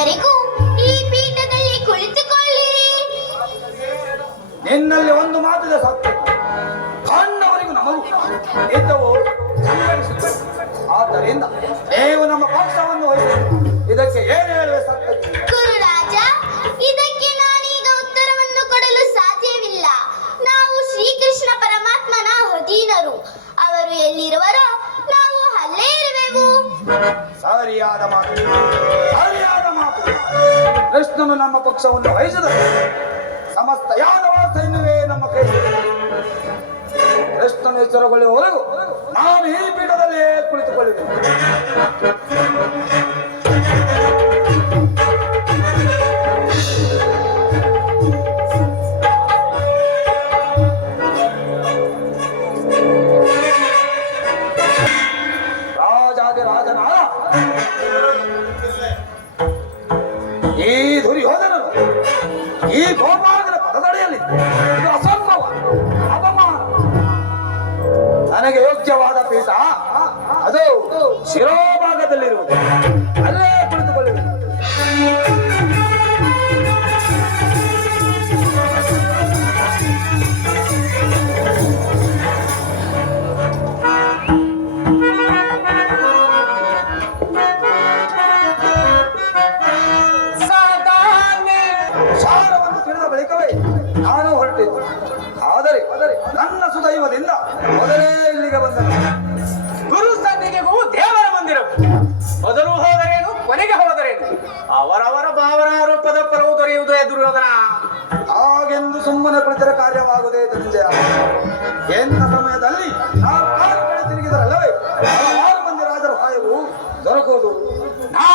ಎಲ್ಲರಿಗೂ ಈ ಪೀಠದಲ್ಲಿ ಕುಳಿತುಕೊಳ್ಳಿರಿ. ನಿನ್ನಲ್ಲಿ ಒಂದು ಮಾತಿದೆ ಸತ್ಯ, ಕಾಣ್ಣವರಿಗೂ ನಮಗೂ ಇದ್ದವು ಸಂಘಟಿಸುತ್ತವೆ. ಆದ್ದರಿಂದ ನೀವು ನಮ್ಮ ಪಕ್ಷವನ್ನು ವಹಿಸಿ ಇದಕ್ಕೆ ಏನು ಹೇಳುವೆ ಸತ್ಯ? ಗುರುರಾಜ, ಇದಕ್ಕೆ ನಾನೀಗ ಉತ್ತರವನ್ನು ಕೊಡಲು ಸಾಧ್ಯವಿಲ್ಲ. ನಾವು ಶ್ರೀಕೃಷ್ಣ ಪರಮಾತ್ಮನ ಅಧೀನರು. ಅವರು ಎಲ್ಲಿರುವರೋ ನಾವು ಅಲ್ಲೇ ಇರುವೆವು. ಸರಿಯಾದ ಮಾತು, ಸರಿಯಾದ ಮಾತು. ಕೃಷ್ಣನು ನಮ್ಮ ಪಕ್ಷವನ್ನು ವಹಿಸಿದರೆ ಸಮಸ್ತ ಯಾದವ ಸೈನ್ಯವೇ ನಮ್ಮ ಕೈ. ಕೃಷ್ಣನ ಎಚ್ಚರಗೊಳ್ಳುವವರೆಗೂ ನಾನು ಈ ಪೀಠದಲ್ಲೇ ಕುಳಿತುಕೊಳ್ಳುತ್ತೇನೆ. ರಾಜಾದಿರಾಜನಾದ ಈ ದುರ್ಯೋಧನರು ಈ ಗೋಪಾಲಕರ ಪದದಡಿಯಲ್ಲಿ ಇದು ಅಸಂಭವ, ಅಪಮಾನ. ನನಗೆ ಯೋಗ್ಯವಾದ ಪೀಠ ಅದು ಶಿರೋಭಾಗದಲ್ಲಿರುವುದು, ಅಲ್ಲೇ ಕುಳಿತುಕೊಳ್ಳುವುದು. ಸಾರವನ್ನು ತಿಳಿದ ಬಳಿಕವೇ ನಾನು ಹೊರಟಿದ್ದೆ. ಆದರೆ ನನ್ನ ಸುದೈವದಿಂದ ಮೊದಲೇ ಇಲ್ಲಿಗೆ ಬಂದನು. ಗುರು ಸನ್ನಿಧಿಗೂ ದೇವರ ಮಂದಿರ ಮೊದಲು ಹೋದರೇನು, ಕೊನೆಗೆ ಹೋದರೇನು, ಅವರವರ ಭಾವನಾ ರೂಪದ ಫಲವು ದೊರೆಯುವುದೇ ದುರ್ಯೋಧನ. ಹಾಗೆಂದು ಸುಮ್ಮನೆ ಕುಳಿತರೆ ಕಾರ್ಯವಾಗುವುದೇ ಧನಂಜಯ. ಎಂಥ ಸಮಯದಲ್ಲಿ ನಾವು ಕಾಲು ಕಡೆ ತಿರುಗಿದರಲ್ಲವೇ ಹಲವಾರು ಮಂದಿ ರಾಜರ ಸಹಾಯವು ದೊರಕುವುದು. ನಾ